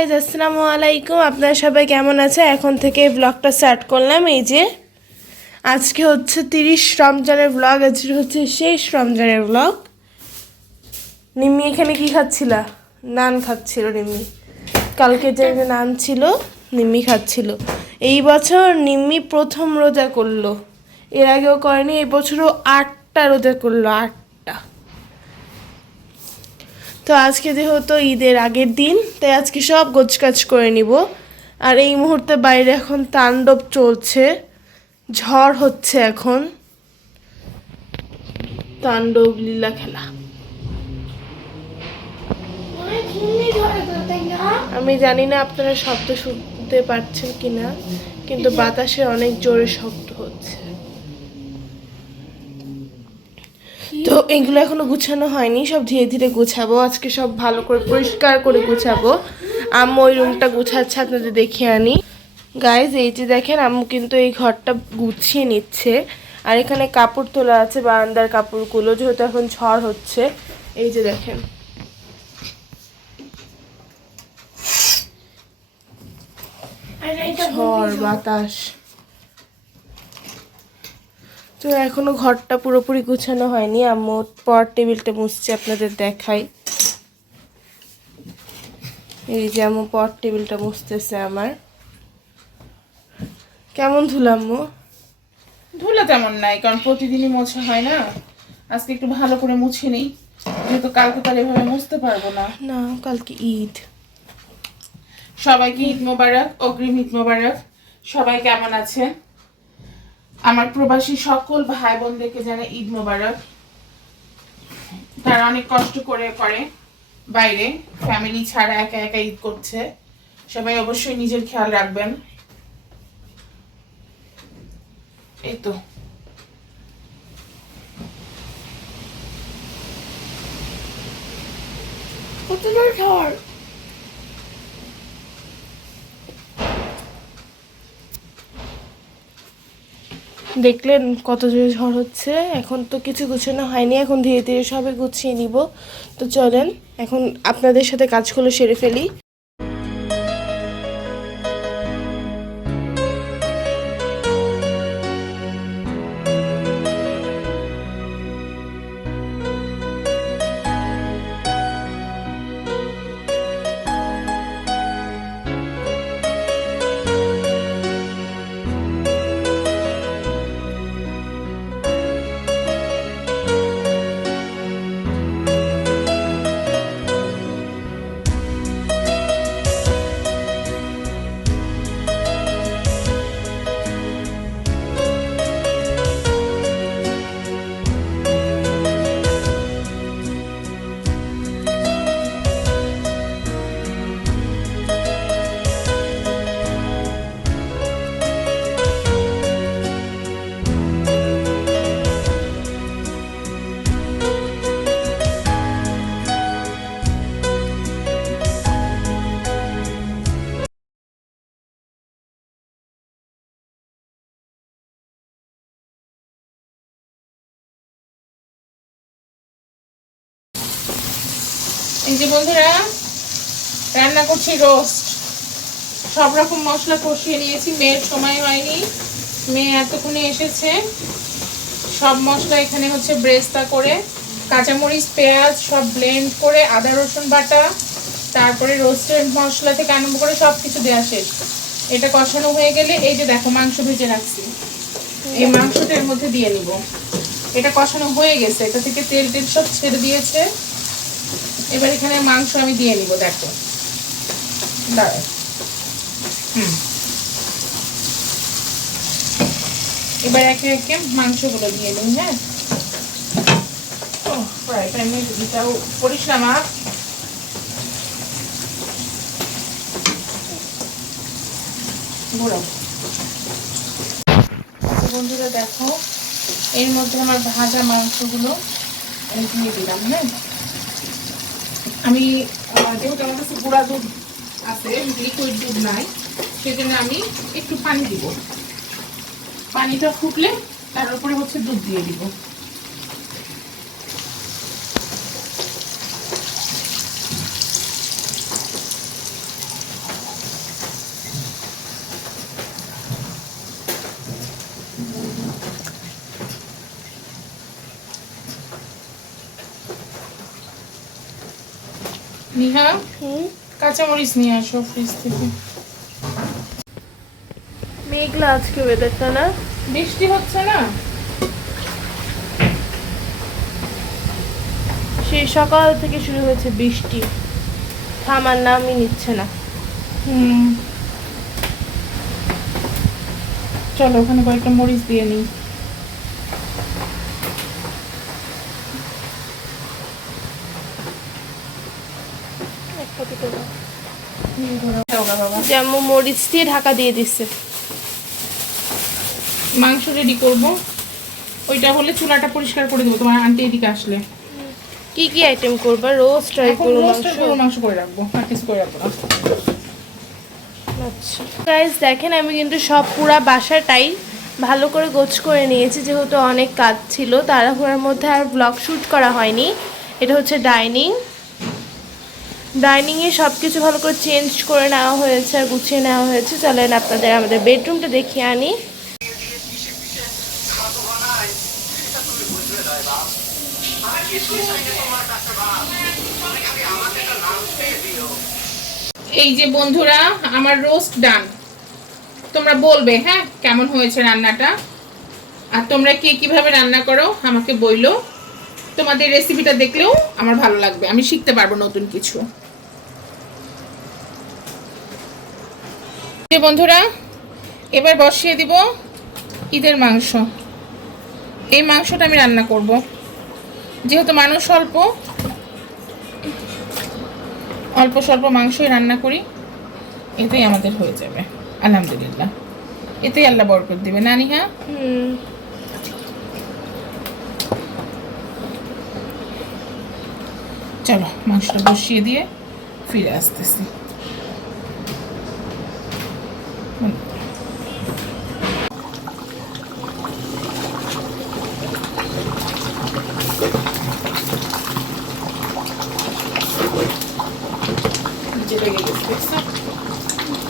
Guys, আসসালামু আলাইকুম। আপনারা সবাই কেমন আছে? এখন থেকে ব্লগটা স্টার্ট করলাম। এই যে আজকে হচ্ছে 30 রমজানের ব্লগ, আজকে হচ্ছে শেষ রমজানের ব্লগ। নিম্মি এখানে কি খাচ্ছিল? নান খাচ্ছিল নিম্মি। কালকে যে নান ছিল নিম্মি খাচ্ছিল। এই বছর নিম্মি প্রথম রোজা করলো, এর আগেও করেনি। এই বছরও 8টা রোজা করলো, 8টা। তো আজকে যেহেতু ঈদের আগের দিন, তাই আজকে সব গোছগাছ করে নিব। আর এই মুহূর্তে বাইরে এখন তাণ্ডব চলছে, ঝড় হচ্ছে এখন, তাণ্ডব লীলা খেলা। আমি জানি না আপনারা শব্দ শুনতে পাচ্ছেন কিনা, কিন্তু বাতাসে অনেক জোরে শব্দ হচ্ছে। তো এগুলো এখনো গুছানো হয়নি, সব ধীরে ধীরে গুছাবো। আজকে সব ভালো করে পরিষ্কার করে গুছাবো। আম্মু ওই রুমটা গুছাচ্ছে, আপনাদের দেখিয়ে আনি। গাইজ, এই যে দেখেন, আম্মু কিন্তু এই ঘরটা গুছিয়ে নিচ্ছে। আর এখানে কাপড় তোলা আছে, বারান্দার কাপড়গুলো, যেহেতু এখন ঝড় হচ্ছে। এই যে দেখেন, ঝড় বাতাস। তো এখনো ঘরটা পুরোপুরি গুছানো হয়নি। আম্মু পর টেবিলটা মুছছে, আপনাদের দেখাই। এই যে আম্মু পর টেবিলটা মুছতেছে আমার। কেমন ধুলো আম্মু? ধুলো তেমন নাই, কারণ প্রতিদিনই মোছা হয় না। আজকে একটু ভালো করে মুছে নিই, যেহেতু কালকে তার এভাবে মুছতে পারবো না। না, কালকে ঈদ। সবাইকে ঈদ মোবারক, অগ্রিম ঈদ মোবারক। সবাই কেমন আছে? আমার প্রবাসী সকল ভাই বোনদেরকে জানাই ঈদ মোবারক। তারা অনেক কষ্ট করে বাইরে, ফ্যামিলি ছাড়া একা একা ঈদ করছে। সবাই অবশ্যই নিজের খেয়াল রাখবেন। এই তো ঝড়। দেখলেন কত জোরে ঝড় হচ্ছে। এখন তো কিছু গুছানো হয়নি, এখন ধীরে ধীরে সবে গুছিয়ে নিব। তো চলেন এখন আপনাদের সাথে কাজগুলো সেরে ফেলি। এই যে বন্ধুরা, রান্না করছি রোস্ট। সব রকম মশলা কষিয়ে নিয়েছি, মেয়ের সময় হয়নি, মেয়ে এতক্ষণে এসেছে। সব মশলা এখানে হচ্ছে ব্রেস্তা করে, কাঁচামরিচ পেঁয়াজ সব ব্লেন্ড করে, আদা রসুন বাটা, তারপরে রোস্টের মশলা থেকে আরম্ভ করে সব কিছু দেওয়া শেষ। এটা কষানো হয়ে গেলে এই যে দেখো মাংস ভেজে রাখছি, এই মাংসটা এর মধ্যে দিয়ে নিব। এটা কষানো হয়ে গেছে, এটা থেকে তেল টেল সব ছেড়ে দিয়েছে। এবার এখানে মাংস আমি দিয়ে নিব, দেখো দাঁড়াও। এবার একে একে মাংসগুলো দিয়ে নিই। হ্যাঁ, ফ্রাই প্যানে এটাও করিস না মা। বন্ধুরা দেখো, এর মধ্যে আমার ভাজা মাংসগুলো দিয়ে দিলাম। হ্যাঁ, আমি যেহেতু আমার কাছে গুঁড়া দুধ আছে, লিকুইড দুধ নাই, সেজন্য আমি একটু পানি দিব। পানিটা ফুটলে তার উপরে হচ্ছে দুধ দিয়ে দিব। নিহা হুম, কাঁচামরিচ নিয়ে আসো ফ্রিজ থেকে। মেঘলা আজকে ওয়েদারটা না? বৃষ্টি হচ্ছে না? সেই সকাল থেকে শুরু হয়েছে বৃষ্টি, থামার নামই নিচ্ছে না। হুম, চলো ওখানে কয়েকটা মরিচ দিয়ে নিই। বাবা যেমন মরিচ দিয়ে ঢাকা দিয়ে দিচ্ছে। মাংস রেডি করব, ওইটা হলে চুলাটা পরিষ্কার করে দেবো তোমার আন্টি এদিকে আসলে। কি কি আইটেম করবা? রোস্ট আর এখন গরু রোস্ট আর মাংস? গরুর মাংস করে রাখবো, আর কিছু করে রাখবো না। আচ্ছা গাইস, দেখেন আমি কিন্তু সব পুরা বাসাটাই ভালো করে গোছ করে নিয়েছি, যেহেতু অনেক কাজ ছিল, তাড়াহুড়ার মধ্যে আর ব্লগ শ্যুট করা হয়নি। এটা হচ্ছে ডাইনিংয়ে সব কিছু ভালো করে চেঞ্জ করে নেওয়া হয়েছে আর গুছিয়ে নেওয়া হয়েছে। চলেন আপনাদের আমাদের বেডরুমটা দেখিয়ে আনি। এই যে বন্ধুরা, আমার রোস্ট ডান। তোমরা বলবে হ্যাঁ কেমন হয়েছে রান্নাটা, আর তোমরা কে কিভাবে রান্না করো আমাকে বইলো। তোমাদের রেসিপিটা দেখলেও আমার ভালো লাগবে, আমি শিখতে পারবো নতুন কিছু। যে বন্ধুরা, এবার বসিয়ে দিব ঈদের মাংস। এই মাংসটা আমি রান্না করব, যেহেতু মানুষ অল্প স্বল্প মাংসই রান্না করি, এতেই আমাদের হয়ে যাবে আলহামদুলিল্লাহ। এতেই আল্লাহ বরকত দিবে না নিহা? চলো মাংসটা বসিয়ে দিয়ে ফিরে আসতেছি।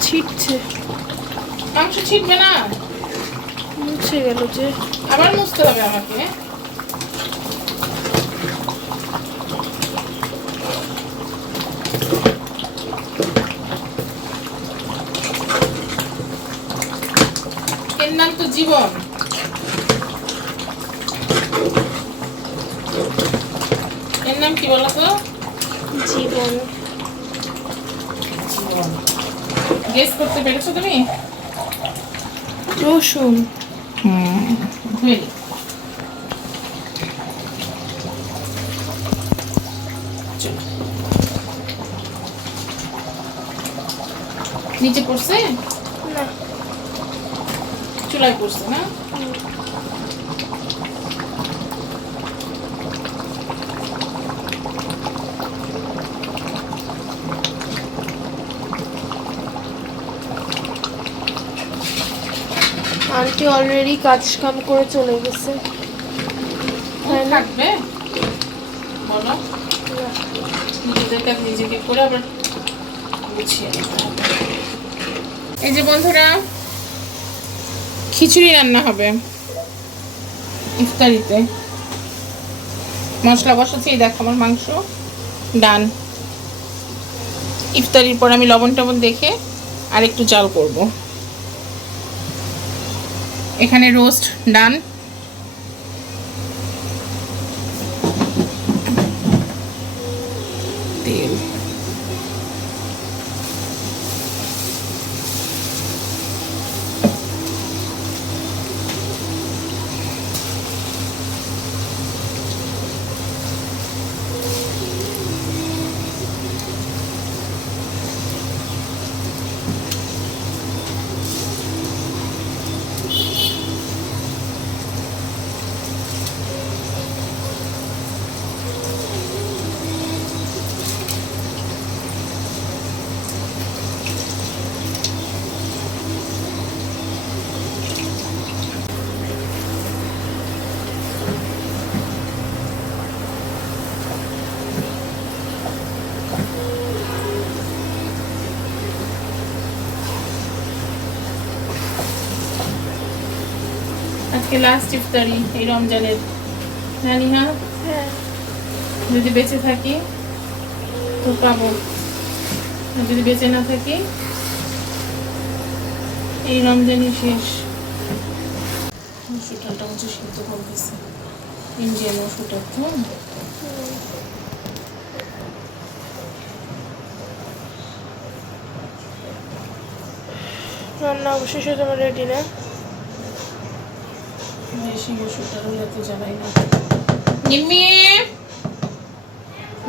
ছিটছে, মাংস ছিটবে না? মুছে গেল যে। আবার মুছতে হবে আমাকে। এর নাম তো জীবন। এর নাম কি বলো তো? জীবন। গেস করতে পেরেছো তুমি? রসুন। ধুয়ে নিচে পড়ছে না, চুলায় পড়ছে না? আন্টি অলরেডি কাজ কাম করে চলে গেছে। থাকবে বলো, নিজেদের কাজ নিজেকে করে আবার গুছিয়ে নিতে হবে। এই যে বন্ধুরা, খিচুড়ি রান্না হবে ইফতারিতে। মশলা বসাচ্ছি, এই দেখো আমার মাংস ডান। ইফতারির পর আমি লবণ টবণ দেখে আর একটু জাল করব। এখানে রোস্ট ডান। তেল আজকে লাস্ট ইফতারি এই রমজানের। নানি হ্যাঁ, হ্যাঁ, যদি বেঁচে থাকি তো পাবো, আর যদি বেঁচে না থাকি এই রমজানই শেষ। মসুরটা হচ্ছে সিদ্ধ করতেছে, ইন্ডিয়ান মসুরটা তো। রান্না অবশেষে তোমার রেডি না? বেশি মসুরটা হলে তো যাবাই না। নিম্মি,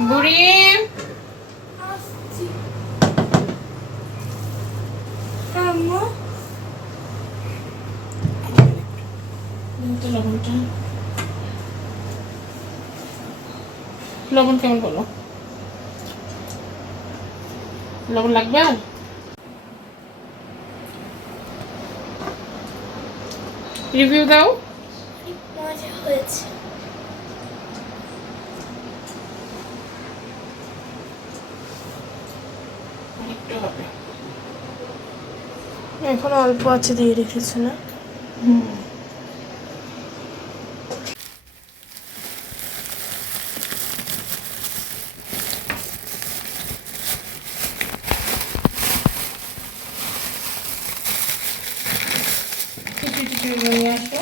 বুড়ি, লবণটা, লবণ কেমন বলো? লবণ লাগবে আর? রিভিউ দাও। মজা হয়েছে। একটু হবে, এখন অল্প আছে দিয়ে রেখেছে না? নিয়ে আসো।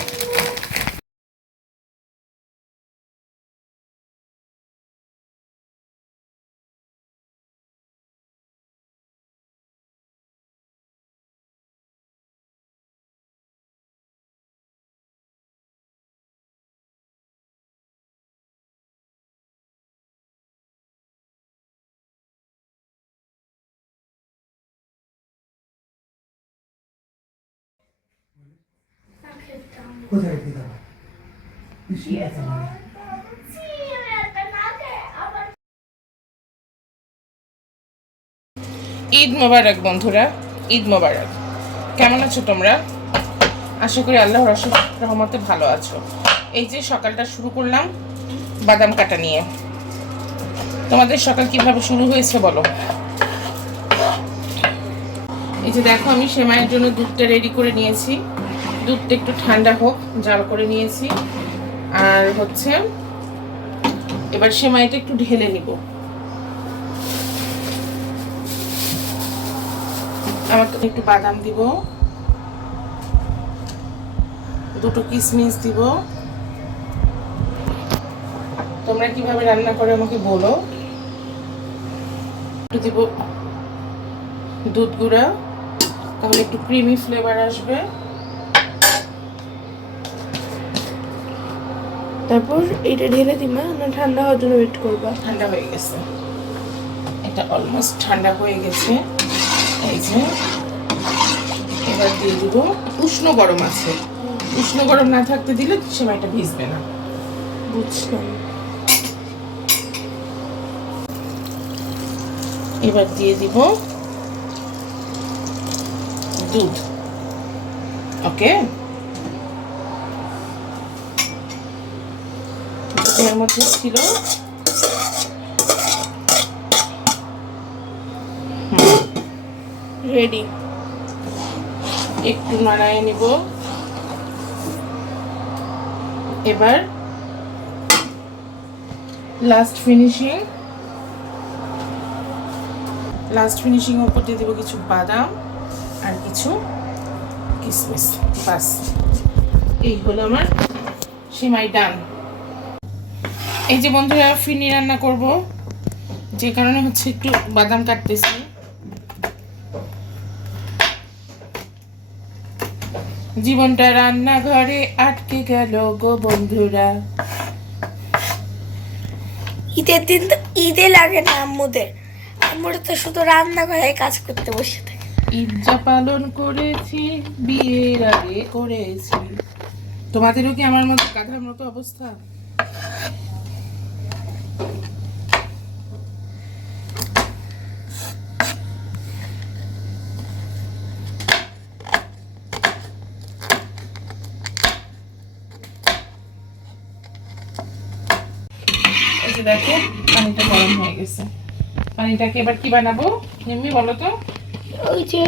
কোথায় রেখে দাও? ঈদ মোবারক বন্ধুরা, ঈদ মোবারক। কেমন আছো তোমরা? আশা করি আল্লাহর অশেষ রহমতে ভালো আছো। এই যে সকালটা শুরু করলাম বাদাম কাটা নিয়ে। তোমাদের সকাল কিভাবে শুরু হয়েছে বলো? এই যে দেখো, আমি সেমাইয়ের জন্য দুধটা রেডি করে নিয়েছি। দুধটা একটু ঠান্ডা হোক, জাল করে নিয়েছি। আর হচ্ছে এবার সেমাইটা একটু ঢেলে নিব। আমাকে একটু বাদাম দিব, দুটো কিশমিশ দিব। তোমরা কিভাবে রান্না করে আমাকে বলো। একটু দিব দুধ গুঁড়া, তাহলে একটু ক্রিমি ফ্লেভার আসবে। তারপর এটা ঢেলে দিমা না ঠান্ডা হওয়ার জন্য ওয়েট করবা? ঠান্ডা হয়ে গেছে, এটা অলমোস্ট ঠান্ডা হয়ে গেছে। এই যে এবার দিয়ে দিব, উষ্ণ গরম আছে, উষ্ণ গরম না থাকতে দিলে সেমাইটা ভিজবে না। বুঝলাম। এবার দিয়ে দিব দুধ। ওকে, এর মধ্যে ছিল রেডি। একটু নাড়ায় নিব। এবার লাস্ট ফিনিশিং উপর দিয়ে দিব কিছু বাদাম আর কিছু কিশমিশ। বাস, এই হলো আমার সেমাই ডান। এই যে বন্ধুরা, ফিরনি রান্না করব, যে কারণে হচ্ছে একটু বাদাম কাটতেছি। জীবনটা রান্নাঘরে আটকে গেল গো বন্ধুরা। ঈদের দিন তো ঈদে লাগে না আম্মুদের, আম্মুরা তো শুধু রান্নাঘরে কাজ করতে বসে থাকে। ঈদ যা পালন করেছি বিয়ের আগে করেছি। তোমাদেরও কি আমার মতো গাধার মতো অবস্থা? এই যে দেখো, পানিটা গরম হয়ে গেছে। পানিটাকে এবার কি বানাবো নিম্মি বলো তো? ওই যে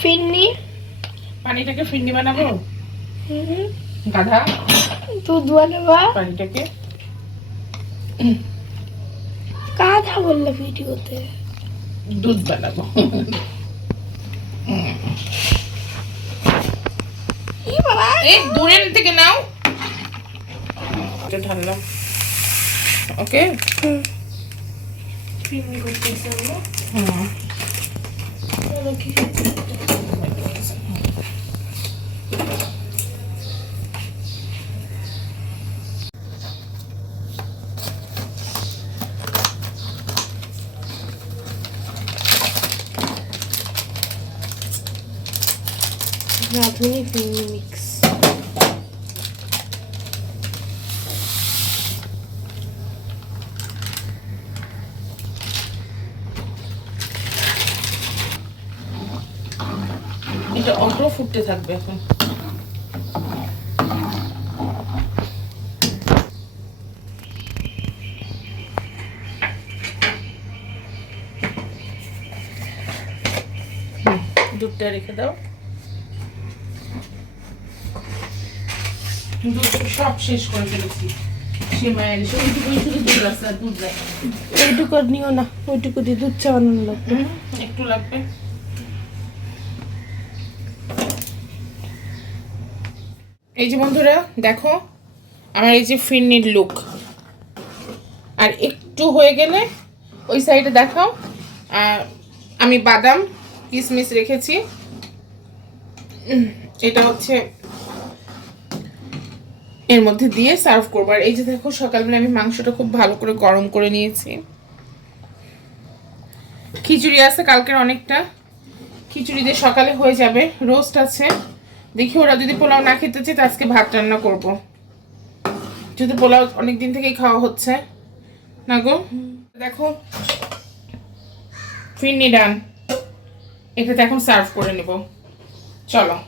ফিরনি, পানিটাকে ফিরনি বানাবো। গাধা, দুধ বানাবা, পানিটাকে গাধা বললো ভিডিওতে। দুধ বানাবো। এই দূরে থেকে নাও, এটা ঢাললাম। ওকে, রাঁধুনি ফিরনি মিক্স। এটা অল্প ফুটতে থাকবে এখন। দুধটা রেখে দাও। দুধ সব শেষ করে ফেলেছি। সে মায়ের এসে ওইটুকুই শুধু দুধ আছে, আর দুধ দেয়। ওইটুকু আর নিও না, ওইটুকু দিয়ে দুধ চা বানানো লাগবে। একটু লাগবে। এই যে বন্ধুরা দেখো আমার এই যে ফিরনির লুক। আর একটু হয়ে গেলে ওই সাইডে দেখাও। আর আমি বাদাম কিশমিশ রেখেছি, এটা হচ্ছে এর মধ্যে দিয়ে সার্ভ করবো। আর এই যে দেখো সকালবেলা আমি মাংসটা খুব ভালো করে গরম করে নিয়েছি। খিচুড়ি আছে কালকের অনেকটা, খিচুড়ি দিয়ে সকালে হয়ে যাবে। রোস্ট আছে, দেখি ওরা যদি পোলাও না খেতে চায় তো আজকে ভাত রান্না করব। যদি পোলাও অনেকদিন থেকেই খাওয়া হচ্ছে না গো। দেখো ফিরনি ডান, এটাতে এখন সার্ভ করে নেব। চলো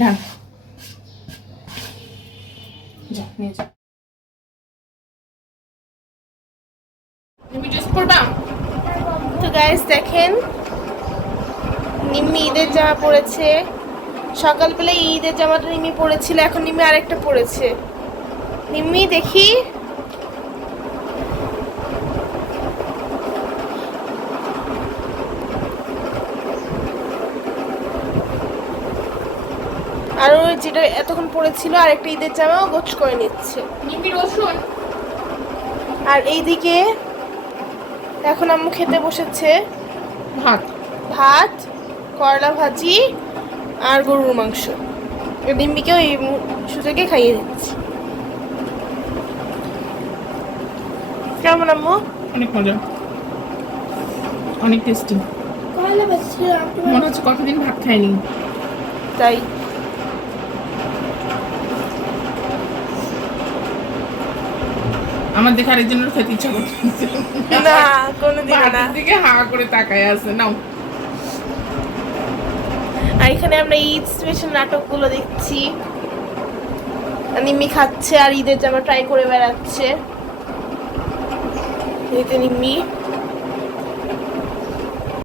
ডান, যাও নিয়ে যাও। তুমি ড্রেস পরবা? তো গাইস দেখেন, নিম্মি ঈদের জামা পরেছে। সকালবেলা ঈদের জামাটা নিম্মি পরেছিল, এখন নিম্মি আরেকটা পরেছে। নিম্মি দেখি, আর ওই যেটা এতক্ষণ পরেছিল আরেকটা ঈদের জামাও গোছ করে নিচ্ছে। নিমি রসুন। আর এইদিকে এখন আম্মু খেতে বসেছে ভাত, ভাত, করলা ভাজি আর গরুর মাংস। ডিম্বিকেও এই সুযোগে খাইয়ে দিচ্ছি। কেমন আম্মু? অনেক মজা, অনেক টেস্টি। কয়লা বাজছে মনে হচ্ছে কতদিন ভাত খাইনি। তাই আমার দেখে আরেকজনের খেতে ইচ্ছা করছে না, কোনোদিন না। ভাতের দিকে হা করে তাকায় আছে। নাও, আর এখানে আমরা ঈদ স্পেশাল নাটকগুলো দেখছি। নিম্মি খাচ্ছে আর ঈদের জামা ট্রাই করে বেড়াচ্ছে। এই তো নিম্মি।